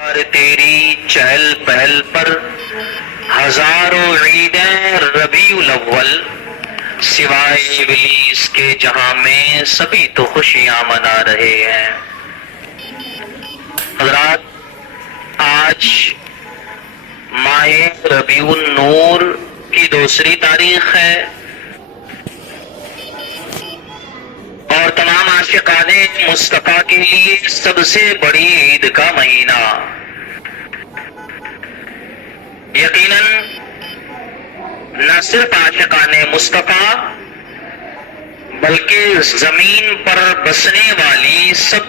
اور تیری چہل پہل پر ہزاروں عیدیں ربیع الاول، سوائے ابلیس کے جہاں میں سبھی تو خوشیاں منا رہے ہیں۔ حضرات، آج ماہ ربیع النور کی دوسری تاریخ ہے اور تمام عاشقان مصطفیٰ کے لیے سب سے بڑی عید کا مہینہ۔ یقیناً نہ صرف عاشقان مصطفیٰ بلکہ زمین پر بسنے والی سب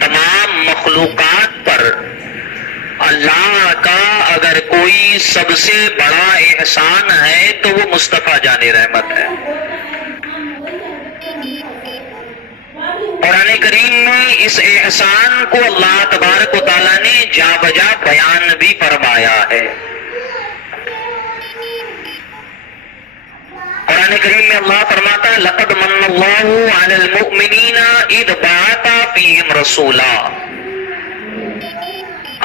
تمام مخلوقات پر اللہ کا اگر کوئی سب سے بڑا احسان ہے تو وہ مصطفیٰ جان رحمت ہے۔ قرآن کریم میں اس احسان کو اللہ تبارک و تعالیٰ نے جا بجا بیان بھی فرمایا ہے۔ قرآن کریم میں اللہ فرماتا ہے لقد من اللہ علی المؤمنین اذ بعث فیہم رسولا۔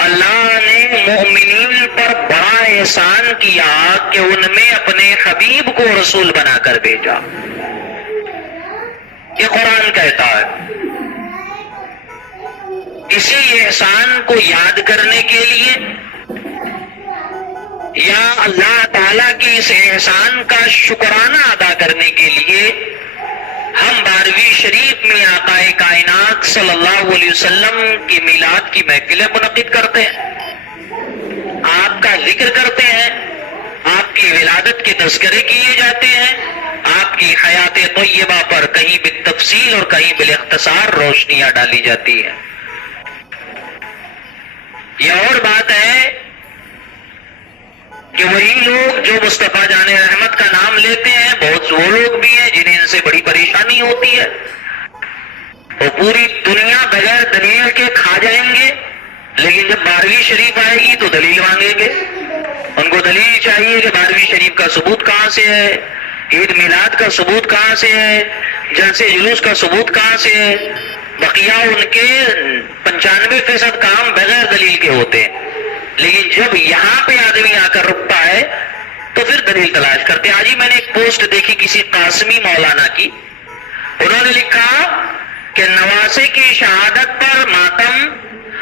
اللہ نے مومنین پر بڑا احسان کیا کہ ان میں اپنے حبیب کو رسول بنا کر بھیجا۔ یہ قرآن کہتا ہے۔ اسی احسان کو یاد کرنے کے لیے یا اللہ تعالیٰ کی اس احسان کا شکرانہ ادا کرنے کے لیے ہم 12ویں شریف میں آقا کائنات صلی اللہ علیہ وسلم کی میلاد کی محفلیں منعقد کرتے ہیں، آپ کا ذکر کرتے ہیں، آپ کی ولادت کے تذکرے کیے جاتے ہیں، آپ کی حیات طیبہ پر کہیں بالتفصیل اور کہیں بالاختصار روشنیاں ڈالی جاتی ہیں۔ یہ اور بات ہے کہ وہی لوگ جو مصطفیٰ جان رحمت کا نام لیتے ہیں، بہت وہ لوگ بھی ہیں جنہیں ان سے بڑی پریشانی ہوتی ہے، وہ پوری دنیا بغیر دلیل کے کھا جائیں گے، لیکن جب 12ویں شریف آئے گی تو دلیل مانگیں گے۔ ان کو دلیل چاہیے کہ 12ویں شریف کا ثبوت کہاں سے ہے، عید میلاد کا ثبوت کہاں سے ہے، جلسے جلوس کا ثبوت کہاں سے ہے۔ بقیہ ان کے 95% کام بغیر دلیل کے ہوتے ہیں، لیکن جب یہاں پہ آدمی آ کر رکتا ہے تو پھر دلیل تلاش کرتے ہیں۔ آج ہی میں نے ایک پوسٹ دیکھی کسی قاسمی مولانا کی، انہوں نے لکھا کہ نواسے کی شہادت پر ماتم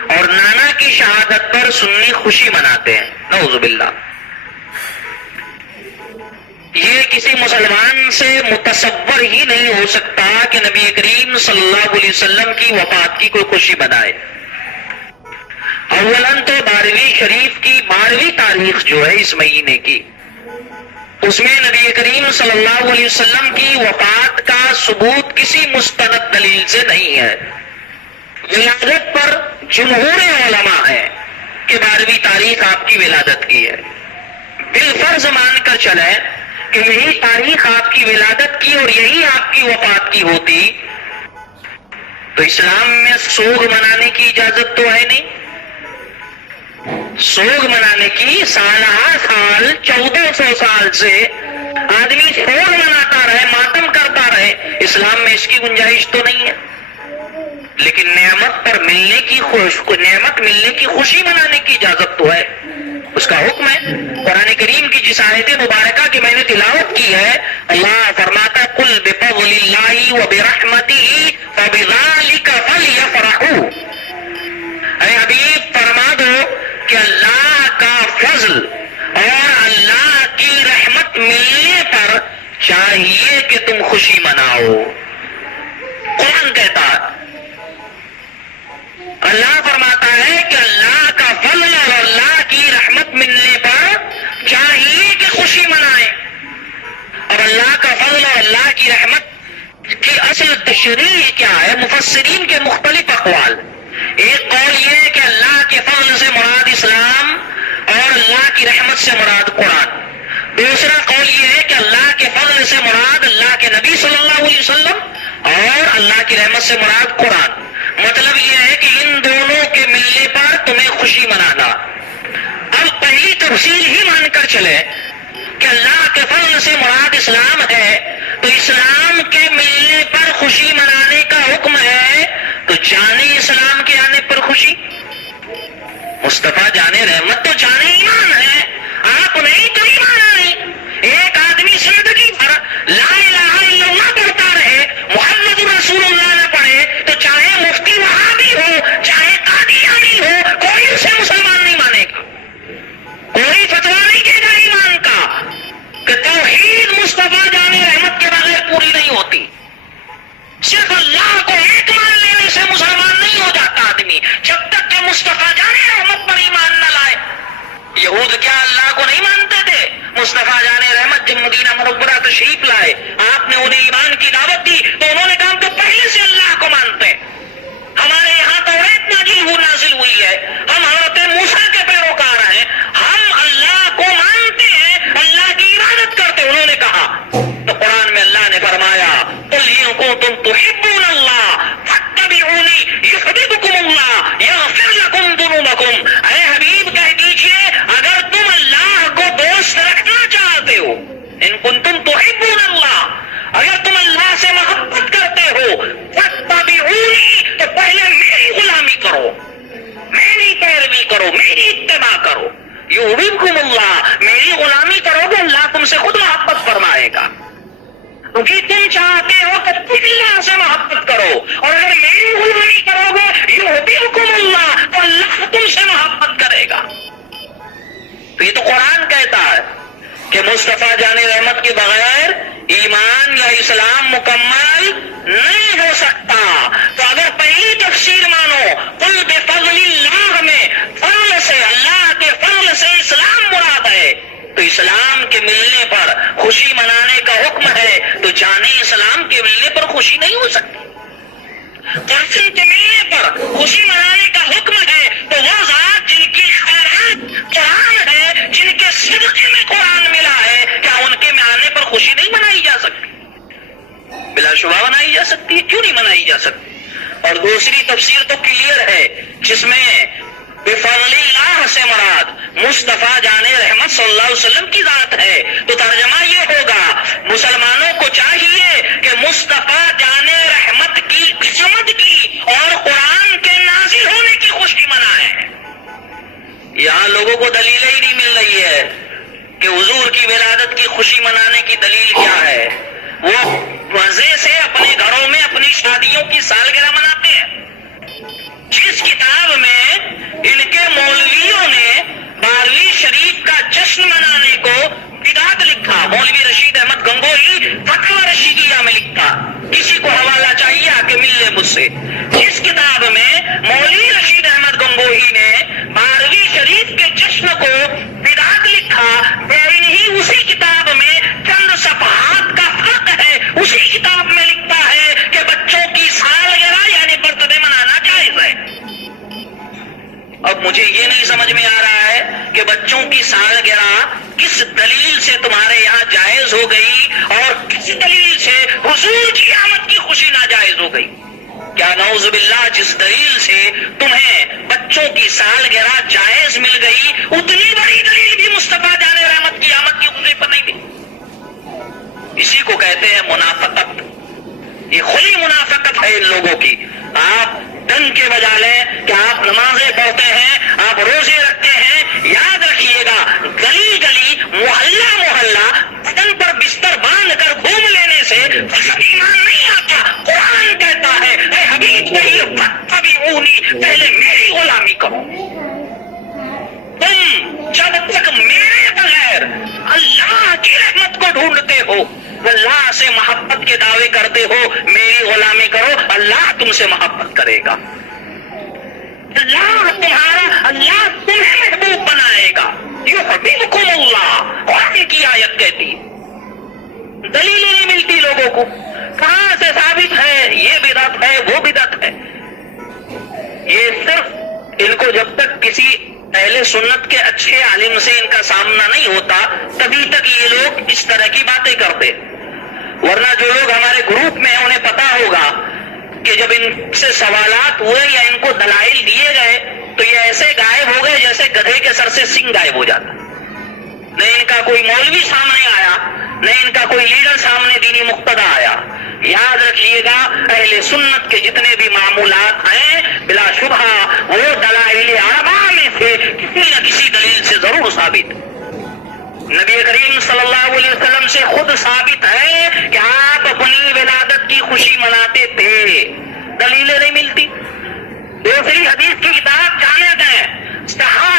اور نانا کی شہادت پر سنی خوشی مناتے ہیں۔ نعوذ باللہ، یہ کسی مسلمان سے متصور ہی نہیں ہو سکتا کہ نبی کریم صلی اللہ علیہ وسلم کی وفات کی کوئی خوشی منائے۔ اولاً تو 12ویں شریف کی 12ویں تاریخ جو ہے اس مہینے کی، اس میں نبی کریم صلی اللہ علیہ وسلم کی وفات کا ثبوت کسی مستند دلیل سے نہیں ہے۔ ولادت پر جمہور علماء ہے کہ 12ویں تاریخ آپ کی ولادت کی ہے۔ بالفرض مان کر چلیں کہ یہی تاریخ آپ کی ولادت کی اور یہی آپ کی وفات کی ہوتی تو اسلام میں سوگ منانے کی اجازت تو ہے نہیں۔ سوگ منانے کی سالہ سال 1400 سال سے آدمی سوگ مناتا رہے، ماتم کرتا رہے، اسلام میں اس کی گنجائش تو نہیں ہے۔ لیکن نعمت پر ملنے کی نعمت ملنے کی خوشی منانے کی اجازت تو ہے، اس کا حکم ہے۔ قرآن کریم کی جس آیت مبارکہ کی میں نے تلاوت کی ہے، اللہ فرماتا قل بفضل اللہ وبرحمتہ فبذلک فلیفرحوا۔ اے حبیب فرما دو کہ اللہ کا فضل اور اللہ کی رحمت ملنے پر چاہیے کہ تم خوشی مناؤ۔ قرآن کہتا ہے، اللہ فرماتا ہے کہ اللہ کا فضل اور اللہ کی رحمت ملنے پر چاہیے کہ خوشی منائیں۔ اور اللہ کا فضل اور اللہ کی رحمت کی اصل تشریح کیا ہے؟ مفسرین کے مختلف اقوال۔ ایک قول یہ ہے کہ اللہ کے فضل سے مراد اسلام اور اللہ کی رحمت سے مراد قرآن۔ دوسرا قول یہ ہے کہ اللہ کے فضل سے مراد اللہ کے نبی صلی اللہ علیہ وسلم اور اللہ کی رحمت سے مراد قرآن۔ مطلب یہ ہے کہ ان دونوں کے ملنے پر تمہیں خوشی منانا۔ اب پہلی تفصیل ہی مان کر چلے کہ اللہ کے فضل سے مراد اسلام ہے تو اسلام کے ملنے پر خوشی منانے کا حکم ہے، تو جانے اسلام کے آنے پر خوشی۔ مصطفیٰ جانے رحمت تو جانے ایمان ہے، آپ نہیں تو ایمان نہیں۔ ایک آدمی زندگی بھر لا الہ الا اللہ پڑھتا رہے، محمد رسول اللہ نہ پڑھے، تو چاہے مفتی وہابی ہو، چاہے قادیانی ہو، کوئی اسے مسلمان نہیں مانے گا، کوئی فتویٰ نہیں دے گا ایمان کا کہ توحید مصطفیٰ جانے رحمت کے بغیر پوری نہیں ہوتی۔ صرف اللہ کو ایک مان لینے سے مسلمان نہیں ہو جاتا آدمی، جب تک کہ مصطفیٰ جانے رحمت پر ایمان نہ لائے۔ یہود کیا اللہ کو نہیں مانتے تھے؟ مصطفیٰ جانے رحمت جب مدینہ منورہ تشریف لائے، آپ نے انہیں ایمان کی دعوت دی تو انہوں نے کہا تو پہلے سے اللہ کو مانتے ہیں، ہمارے یہاں توریت نازل ہوئی ہے، ہم حضرت موسیٰ کے پیروکار ہیں، ہم اللہ کو مانتے ہیں، اللہ کی عبادت کرتے ہیں۔ انہوں نے کہا تو قرآن میں اللہ نے فرمایا قل ان کنتم تحبون اللہ فاتبعونی یحببکم اللہ یغفر لکم ذنوبکم۔ اے حبیب کہہ دیجئے اگر تم اللہ کو دوست رکھنا چاہتے ہو، ان کنتم تحبون اللہ، اگر تم اللہ سے محبت کرتے ہو، فاتبعونی تو پہلے میری غلامی کرو، میری پیروی کرو، میری اتباع کرو۔ یحببکم اللہ، میری غلامی کرو گے اللہ تم سے خود محبت فرمائے گا، کیونکہ تم چاہتے ہو کہ تم اللہ سے محبت کرو، اور اگر میری غلامی کرو گے یحببکم اللہ تو اللہ تم سے محبت کرے گا۔ تو یہ تو قرآن کہتا ہے کہ مصطفیٰ جان رحمت کے بغیر ایمان یا اسلام مکمل نہیں ہو سکتا۔ تو اگر پہلی تفسیر مانو قل بفضل اللہ میں فضل سے، اللہ کے فضل سے اسلام مراد ہے، تو اسلام کے ملنے پر خوشی منانے کا حکم ہے، تو جانے اسلام کے ملنے پر خوشی نہیں ہو سکتی۔ قرآن کے ملنے پر خوشی منانے کا حکم ہے، تو وہ ذات جن کی خیرات قرآن ہے، جن کے صدقے میں قرآن ملا ہے، کیا ان کے آنے پر خوشی نہیں منائی جا سکتی؟ بلا شبہ منائی جا سکتی ہے، کیوں نہیں منائی جا سکتی؟ اور دوسری تفسیر تو کلیئر ہے جس میں بفضل اللہ سے مراد مصطفیٰ جان رحمت صلی اللہ علیہ وسلم کی ذات ہے، تو ترجمہ یہ ہوگا مسلمانوں کو چاہیے کہ مصطفیٰ جان رحمت کی عظمت کی اور قرآن کے نازل ہونے کی خوشی منائیں۔ یہاں لوگوں کو دلیلیں ہی نہیں مل رہی ہے کہ حضور کی ولادت کی خوشی منانے کی دلیل کیا ہے۔ وہ مزے سے اپنے گھروں میں اپنی شادیوں کی سالگرہ مناتے ہیں۔ جس کتاب میں ان کے مولویوں نے 12ویں شریف کا جشن منانے کو بدعت لکھا، مولوی رشید احمد گنگوہی فتویٰ رشیدیہ میں لکھا، کسی کو حوالہ چاہیے آ کے مل لے مجھ سے۔ جس کتاب میں مولوی رشید احمد گنگوہی نے 12ویں شریف کے جشن کو بدعت لکھا، انہی اسی کتاب میں چند صفحات کا فرق ہے، اسی کتاب میں لکھتا ہے کہ بچوں کی سالگرہ یعنی برتھ ڈے منانا جائز ہے۔ اب مجھے یہ نہیں سمجھ میں آ رہا ہے کہ بچوں کی سالگرہ کس دلیل سے تمہارے یہاں جائز ہو گئی اور کس دلیل سے حضور کی آمد کی خوشی ناجائز ہو گئی؟ کیا نعوذ باللہ جس دلیل سے تمہیں بچوں کی سالگرہ جائز مل گئی اتنی بڑی دلیل بھی مصطفیٰ جان رحمت کی آمد کی خوشی پر نہیں دی؟ اسی کو کہتے ہیں منافقت۔ یہ کھلی منافقت ہے ان لوگوں کی۔ آپ ڈنگ کے بجا لیں کہ آپ نمازیں پڑھتے ہیں، آپ روزے رکھتے ہیں، یاد رکھیے گا گلی گلی محلہ محلہ بدن پر بستر باندھ کر گھوم لینے سے فقط ایمان نہیں آتا۔ قرآن کہتا ہے اے حبیب کہیے فاتبعونی، پہلے میری غلامی کرو۔ تم جب تک میرے بغیر اللہ کی رحمت کو ڈھونڈتے ہو، اللہ سے محبت کے دعوے کرتے ہو، میری غلامی کرو، اللہ تم سے محبت کرے گا، اللہ تمہیں محبوب بنائے گا۔ یحببکم اللہ، قرآن کی آیت کہتی ہے۔ دلیلیں نہیں ملتی لوگوں کو، کہاں سے ثابت ہے یہ بدعت ہے وہ بدعت ہے؟ یہ صرف ان کو جب تک کسی اہل سنت کے اچھے عالم سے ان کا سامنا نہیں ہوتا تبھی تک یہ لوگ اس طرح کی باتیں کرتے، ورنہ جو لوگ ہمارے گروپ میں ہیں انہیں پتا ہوگا کہ جب ان سے سوالات ہوئے یا ان کو دلائل دیے گئے تو یہ ایسے غائب ہو گئے جیسے گدھے کے سر سے سنگ غائب ہو جاتا۔ نہ ان کا کوئی مولوی سامنے آیا، نہ ان کا کوئی لیڈر سامنے دینی مقتدا آیا۔ یاد رکھیے گا اہل سنت کے جتنے بھی معمولات ہیں بلا شبہ وہ دلائل اربعہ میں سے کسی نہ کسی دلیل سے ضرور ثابت۔ نبی کریم صلی اللہ علیہ وسلم سے خود ثابت ہے کہ آپ اپنی ولادت کی خوشی مناتے تھے، دلیلیں نہیں ملتی۔ دوسری حدیث کی کتاب جامع ہے صحاح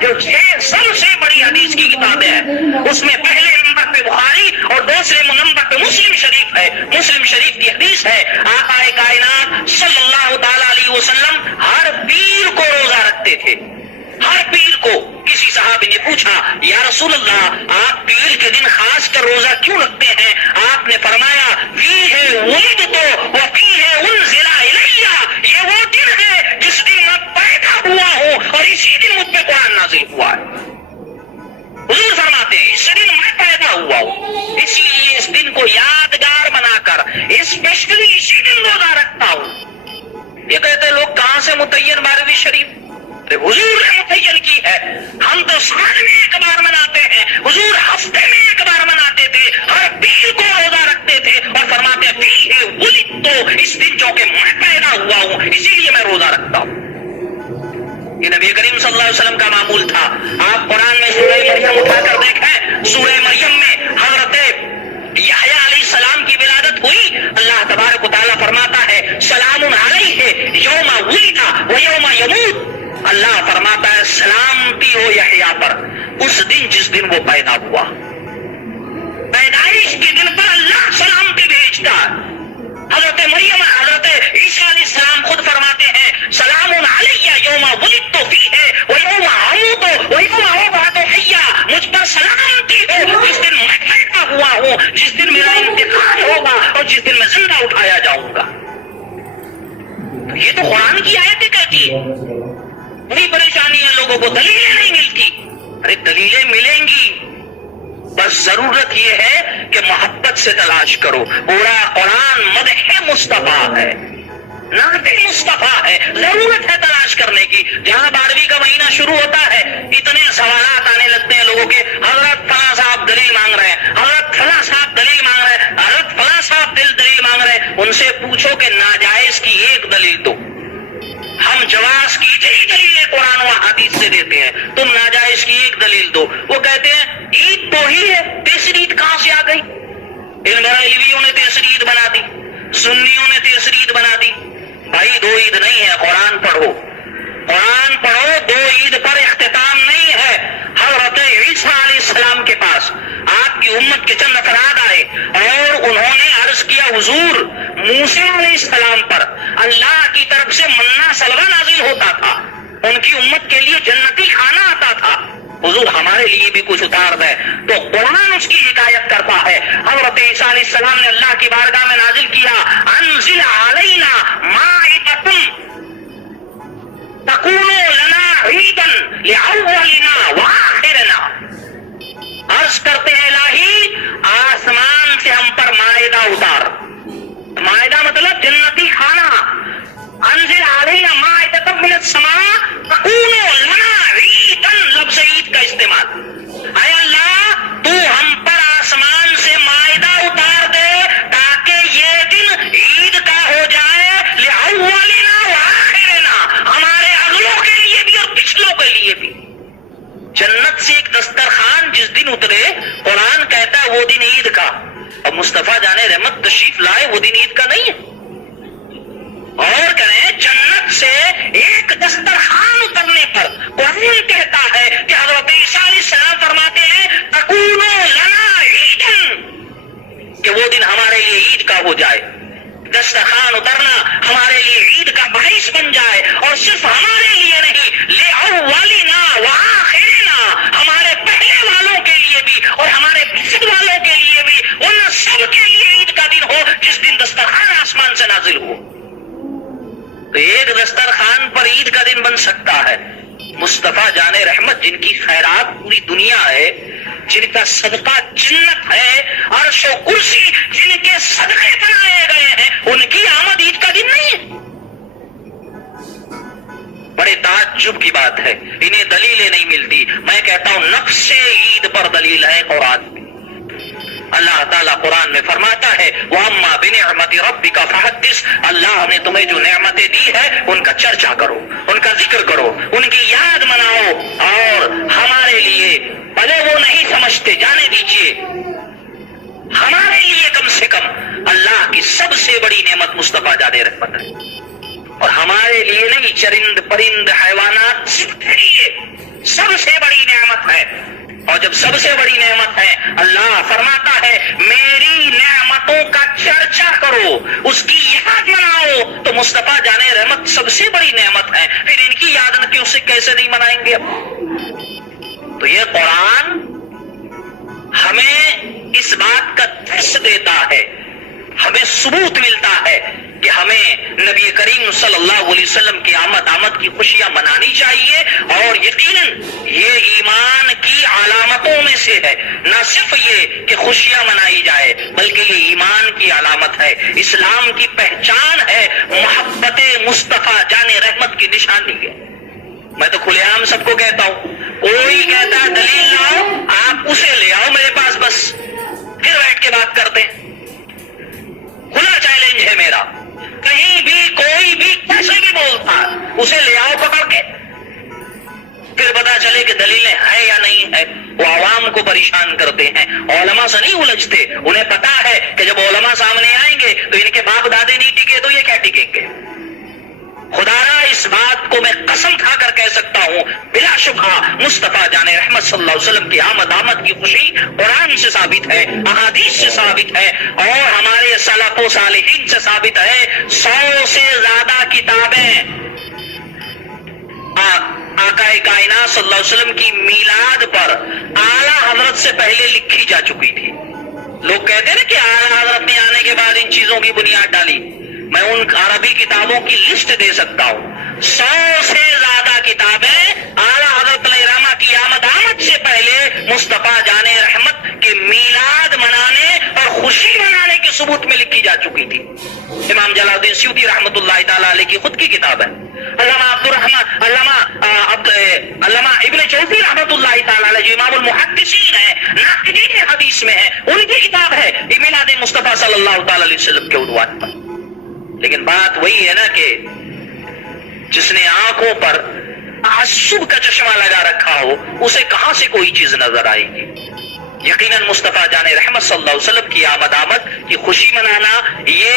جو 6 سب سے بڑی حدیث کی کتابیں ہیں، اس میں پہلے نمبر پہ بخاری اور دوسرے نمبر پہ مسلم شریف ہے۔ مسلم شریف کی حدیث ہے آقا کائنات صلی اللہ تعالی علیہ وسلم ہر پیر کو روزہ رکھتے تھے، ہر پیر کو۔ کسی صحابی نے پوچھا یا رسول اللہ آپ پیر کے دن خاص کر روزہ کیوں رکھتے ہیں؟ آپ نے فرمایا فیہ ولدت وفیہ انزل الیہ، یہ وہ دن ہے جس دن میں پیدا ہوا ہوں اور اسی دن مجھ پہ قرآن نازل ہوا ہے۔ حضور فرماتے ہیں اس دن میں پیدا ہوا ہوں، اسی لیے اس دن کو یادگار بنا کر اسپیشلی اسی دن روزہ رکھتا ہوں۔ یہ کہتے لوگ کہاں سے متعین 12ویں شریف؟ حضور نے متعین کی ہے۔ ہم تو سال میں ایک بار مناتے ہیں، حضور ہفتے میں ایک بار مناتے تھے، ہر پیر کو روزہ رکھتے تھے اور فرماتے فیہ ولدت، اس دن چونکہ میں پیدا ہوا ہوں اسی لیے میں روزہ رکھتا ہوں۔ یہ نبی کریم صلی اللہ علیہ وسلم کا معمول تھا۔ آپ قرآن میں سورہ مریم اٹھا کر دیکھیں، سورہ مریم میں حضرت یحییٰ علیہ السلام کی ولادت ہوئی، اللہ تبارک و تعالیٰ فرماتا ہے سلام علیہ یوم ولد و یوم یموت، اللہ فرماتا ہے سلامتی ہو یحییٰ پر اس دن جس دن وہ پیدا ہوا۔ پیدائش کے دن پر اللہ سلامتی بھیجتا ہے۔ حضرت مریم حضرت عیسیٰ علیہ السلام خود فرماتے ہیں سلام علیہ یوم ولدت فیہ و یوم اموت و یوم ابعث حیا، مجھ پر سلامتی ہو جس دن میں پیدا ہوا ہوں، جس دن میرا انتقال ہوگا اور جس دن میں زندہ اٹھایا جاؤں گا۔ یہ تو قرآن کی آیتیں کہتی ہے۔ بڑی پریشانی ہے لوگوں کو، دلیلیں نہیں ملتی۔ ارے دلیلیں ملیں گی، بس ضرورت یہ ہے کہ محبت سے تلاش کرو۔ پورا قرآن مدح مصطفیٰ ہے، نعت مصطفیٰ ہے، ضرورت ہے تلاش کرنے کی۔ جہاں 12ویں کا مہینہ شروع ہوتا ہے اتنے سوالات آنے لگتے ہیں لوگوں کے، حضرت فلاں صاحب دلیل مانگ رہے ہیں، حضرت فلاں صاحب دلیل مانگ رہے ہیں، حضرت فلاں صاحب دلیل مانگ رہے ہیں۔ ان سے پوچھو کہ ناجائز کی ایک دلیل دو، ہم جواز کی کئی دلیلیں قرآن و حدیث سے دیتے ہیں، تم ناجائز کی ایک دلیل دو۔ وہ کہتے ہیں عید تو ہی ہے، تیسری عید کہاں سے آ گئی؟ ان بریلویوں نے تیسری عید بنا دی، سنیوں نے تیسری عید بنا دی۔ بھائی 2 عید نہیں ہے، قرآن پڑھو، قرآن پڑھو، 2 عید پر اختتام نہیں ہے۔ حضرت عیسیٰ علیہ السلام کے پاس آپ کی امت کے چند افراد آئے اور انہوں نے عرض کیا حضور موسیٰ علیہ السلام پر اللہ کی طرف سے منہ سلوہ نازل ہوتا تھا، ان کی امت کے لیے جنتی کھانا آتا تھا، حضور ہمارے لیے بھی کچھ اتار دے۔ تو قرآن اس کی حکایت کرتا ہے۔ حضرت عیسیٰ علیہ السلام نے اللہ کی بارگاہ میں نازل کیا انزل علینا مائدۃ تکون لنا عیدا لأولنا وآخرنا، عرض کرتے ہیں الہی آسمان سے ہم پر مائدہ اتار، مائدہ مطلب جنتی کھانا، انزل علینا مائدۃ من السماء تکون لنا عیدا، لفظ عید کا استعمال، اے اللہ تو ہم پر آسمان سے مائدہ اتار دے تاکہ یہ دن عید کا ہو جائے لأولنا وآخرنا، ہمارے اگلوں کے لیے بھی اور پچھلوں کے لیے بھی۔ جنت سے ایک دسترخوان جس دن اترے قرآن کہتا ہے وہ دن عید کا، اور مصطفیٰ جانے رحمت تشریف لائے وہ دن عید کا نہیں ہے۔ اور کریں جنت سے ایک دسترخوان اترنے پر قرآن کہتا ہے کہ حضرت عیسیٰ علیہ السلام فرماتے ہیں تکون لنا عیدن، کہ وہ دن ہمارے لیے عید کا ہو جائے، دسترخوان اترنا ہمارے لیے عید کا باعث بن جائے، اور صرف ہمارے لیے نہیں لأولنا وآخرنا، ہمارے پہلے والوں کے لیے بھی اور ہمارے بعد والوں کے لیے بھی، ان سب کے لیے عید کا دن ہو جس دن دسترخوان آسمان سے نازل ہو۔ تو ایک دسترخوان پر عید کا دن بن سکتا ہے۔ مصطفیٰ جان رحمت جن کی خیرات پوری دنیا ہے، جن کا صدقہ جنت ہے، عرش و کرسی جن کے صدقے بنائے گئے ہیں، ان کی آمد عید کا دن نہیں ہے۔ بڑے تعجب کی بات ہے، انہیں دلیلیں نہیں ملتی. میں کہتا ہوں نفس عید پر دلیل ہے قرآن میں. اللہ تعالیٰ قرآن میں فرماتا ہے وَأَمَّا بِنِعْمَةِ رَبِّكَ فَحَدِّثْ. اللہ نے تمہیں جو نعمتیں دی ہے ان کا چرچا کرو، ان کا ذکر کرو، ان کی یاد مناؤ. اور ہمارے لیے بھلے وہ نہیں سمجھتے، جانے دیجئے، ہمارے لیے کم سے کم اللہ کی سب سے بڑی نعمت مصطفیٰ جان رحمت ہے. اور ہمارے لیے نہیں، چرند پرند حیوانات سب کے لیے سب سے بڑی نعمت ہے. اور جب سب سے بڑی نعمت ہے، اللہ فرماتا ہے میری نعمتوں کا چرچا کرو، اس کی یاد مناؤ. تو مصطفیٰ جان رحمت سب سے بڑی نعمت ہے، پھر ان کی یاد نہ سے کیسے نہیں منائیں گے؟ تو یہ قرآن ہمیں اس بات کا درس دیتا ہے، ہمیں ثبوت ملتا ہے کہ ہمیں نبی کریم صلی اللہ علیہ وسلم کی آمد کی خوشیاں منانی چاہیے. اور یقیناً یہ ایمان کی علامتوں میں سے ہے، نہ صرف یہ کہ خوشیاں منائی جائے بلکہ یہ ایمان کی علامت ہے، اسلام کی پہچان ہے، محبت مصطفیٰ جان رحمت کی نشانی ہے. میں تو کھلے عام سب کو کہتا ہوں، کوئی کہتا ہے دلیل لاؤ، آپ اسے لے آؤ میرے پاس، بس پھر بیٹھ کے بات کرتے ہیں. کھلا چیلنج ہے میرا، کہیں بھی کوئی بھی کیسے بھی بولتا اسے لے آؤ پکڑ کے، پھر پتا چلے کہ دلیلیں ہیں یا نہیں ہے. وہ عوام کو پریشان کرتے ہیں، علماء سے نہیں الجھتے. انہیں پتا ہے کہ جب علماء سامنے آئیں گے تو ان کے باپ دادے نہیں ٹکے تو یہ کیا ٹکیں گے. خدا را اس بات کو میں قسم کھا کر کہہ سکتا ہوں، بلا شبہ مصطفیٰ جان رحمت صلی اللہ علیہ وسلم کی آمد کی خوشی قرآن سے ثابت ہے، احادیث سے ثابت ہے، اور ہمارے سلف و صالحین سے ثابت ہے. 100 سے زیادہ کتابیں آقا کائنات صلی اللہ علیہ وسلم کی میلاد پر اعلیٰ حضرت سے پہلے لکھی جا چکی تھی. لوگ کہتے ہیں نا کہ اعلیٰ حضرت نے آنے کے بعد ان چیزوں کی بنیاد ڈالی. میں ان عربی کتابوں کی لسٹ دے سکتا ہوں. 100 سے زیادہ کتابیں اعلیٰ حضرت رحمہ کی آمد سے پہلے مصطفیٰ جان رحمت کے میلاد منانے اور خوشی منانے کے ثبوت میں لکھی جا چکی تھی. امام جلال الدین سیوطی رحمۃ اللہ تعالیٰ علیہ کی خود کی کتاب ہے. علامہ ابن جوزی رحمۃ اللہ تعالیٰ علیہ جو امام المحدثین ہیں، ناقدین حدیث میں ہیں، ان کی کتاب ہے میلاد مصطفیٰ صلی اللہ تعالیٰ علیہ وسلم کے عنوان پر. لیکن بات وہی ہے نا کہ جس نے آنکھوں پر تعصب کا چشمہ لگا رکھا ہو اسے کہاں سے کوئی چیز نظر آئے گی. یقیناً مصطفیٰ جان رحمت صلی اللہ علیہ وسلم کی آمد کی خوشی منانا یہ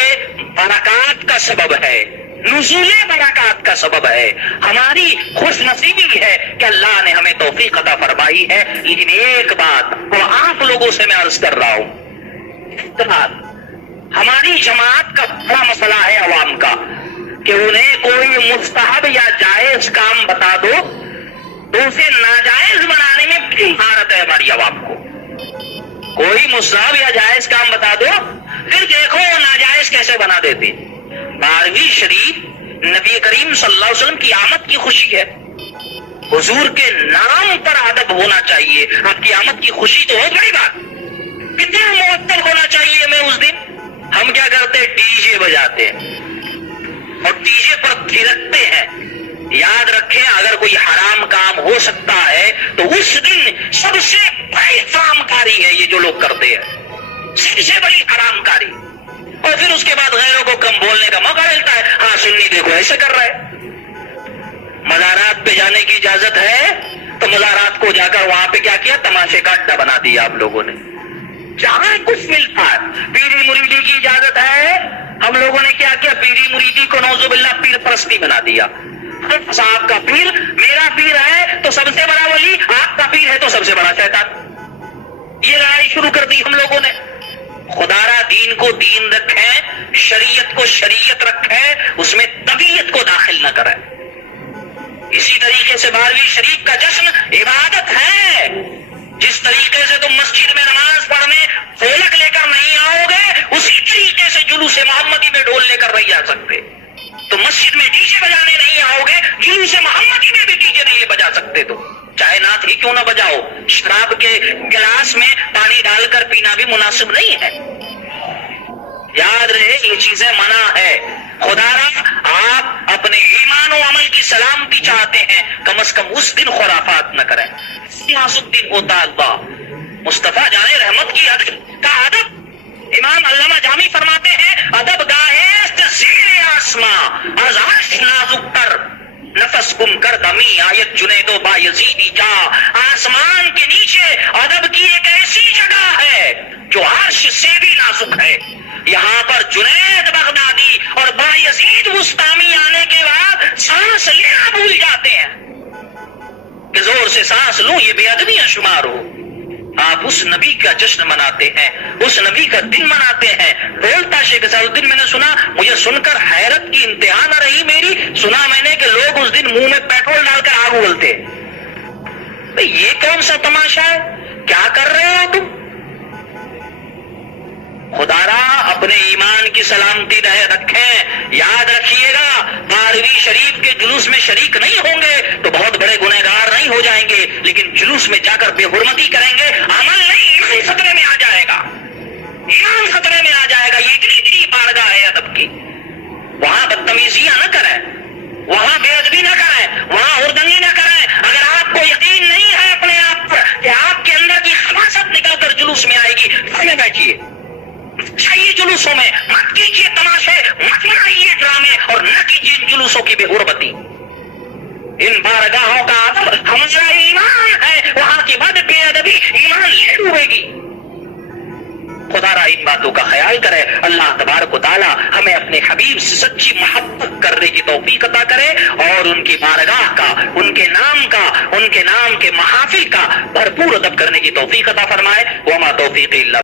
برکات کا سبب ہے، نزول برکات کا سبب ہے. ہماری خوش نصیبی ہے کہ اللہ نے ہمیں توفیق عطا فرمائی ہے. لیکن ایک بات وہ آپ لوگوں سے میں عرض کر رہا ہوں، ہماری جماعت کا بڑا مسئلہ ہے عوام کا کہ انہیں کوئی مستحب یا جائز کام بتا دو تو اسے ناجائز بنانے میں بڑی مہارت ہے ہماری عوام کو. کوئی مستحب یا جائز کام بتا دو پھر دیکھو وہ ناجائز کیسے بنا دیتے. 12ویں شریف نبی کریم صلی اللہ علیہ وسلم کی آمد کی خوشی ہے، حضور کے نام پر ادب ہونا چاہیے. آپ کی آمد کی خوشی تو بہت بڑی بات، کتنا معطل ہونا چاہیے. میں اس دن ہم کیا کرتے، ڈی جے بجاتے ہیں اور ڈی جے پر تھرکتے ہیں. یاد رکھیں اگر کوئی حرام کام ہو سکتا ہے تو اس دن سب سے بڑی حرام کاری ہے یہ جو لوگ کرتے ہیں، سب سے بڑی حرام کاری. اور پھر اس کے بعد غیروں کو کم بولنے کا موقع ملتا ہے. ہاں سنی دیکھو ایسے کر رہا ہے. مزارات پہ جانے کی اجازت ہے تو مزارات کو جا کر وہاں پہ کیا کیا، تماشے کا اڈا بنا دیا آپ لوگوں نے. جہاں کچھ ملتا ہے، پیری مریدی کی اجازت ہے، ہم لوگوں نے کیا کیا، پیری مریدی کو نعوذ باللہ پیر پرستی بنا دیا. صاحب کا پیر میرا پیر ہے تو سب سے بڑا ولی، آپ کا پیر ہے تو سب سے بڑا شیطان. یہ لڑائی شروع کر دی ہم لوگوں نے. خدا را دین کو دین رکھیں، شریعت کو شریعت رکھیں، اس میں طبیعت کو داخل نہ کریں. اسی طریقے سے 12ویں شریف کا جشن عبادت ہے. جس طریقے سے تم مسجد میں نماز پڑھنے ڈھولک لے کر نہیں آؤ گے، اسی طریقے سے جلوس محمدی میں ڈھول لے کر نہیں آ سکتے. تو مسجد میں ڈی جے بجانے نہیں آؤ گے، جلوس محمدی میں بھی ڈی جے نہیں بجا سکتے. تو چاہے نعت ہی کیوں نہ بجاؤ، شراب کے گلاس میں پانی ڈال کر پینا بھی مناسب نہیں ہے. یاد رہے یہ چیزیں منع ہے. خدا را آپ اپنے ایمان و عمل کی سلامتی چاہتے ہیں کم از کم اس دن خرافات نہ کریں. سیاست دن ہوتا اللہ مصطفیٰ جان رحمت کی ادب کا ادب. امام علامہ جامی فرماتے ہیں ادب گاہست زیر آسماں از عرش نازک تر نفس گم کر دمی آیت جنید و بایزیدی جا. آسمان کے نیچے ادب کی ایک ایسی جگہ ہے جو عرش سے بھی نازک ہے. یہاں پر جنید بغدادی اور بایزید وسطامی آنے کے بعد سانس لینا بھول جاتے ہیں کہ زور سے سانس لوں یہ بے ادبیاں شمار ہو. آپ اس نبی کا جشن مناتے ہیں, اس نبی کا دن مناتے ہیں. بولتا شیخ اسعد الدین میں نے سنا, مجھے سن کر حیرت کی انتہا نہ رہی میری. سنا میں نے کہ لوگ اس دن منہ میں پیٹرول ڈال کر آگ اگلتے. یہ کون سا تماشا ہے, کیا کر رہے ہو تم؟ خدا را اپنے ایمان کی سلامتی رکھیں. یاد رکھیے گا 12ویں شریف کے جلوس میں شریک نہیں ہوں گے تو بہت بڑے گنہگار نہیں ہو جائیں گے, لیکن جلوس میں جا کر بے حرمتی کریں گے, عمل نہیں ایمان خطرے میں آ جائے گا. ایمان خطرے میں آ جائے گا. یہ اتنی بڑی بارگاہ ہے ادب کی. وہاں بدتمیزیاں نہ کریں, وہاں بے ادبی نہ کریں, وہاں ہردنگی نہ کریں. اگر آپ کو یقین نہیں ہے اپنے آپ پر کہ آپ کے اندر کی خباثت نکل کر جلوس میں آئے گی, میں بیٹھیے. چاہیے جلوسوں میں مت کیجیے تماشے, مت بنائیے ڈرامے, اور نہ کیجیے ان جلوسوں کی بے حرمتی. ان بارگاہوں کا ادب ہمارا ایمان ہے, وہاں کی بد بے ادبی ایمان لے ڈوبے گی. خدا را ان باتوں کا خیال کرے. اللہ تبارک و تعالی ہمیں اپنے حبیب سے سچی محبت کرنے کی توفیق عطا کرے, اور ان کی بارگاہ کا, ان کے نام کا, ان کے نام کے محافل کا بھرپور ادب کرنے کی توفیق عطا فرمائے. وما توفیق الا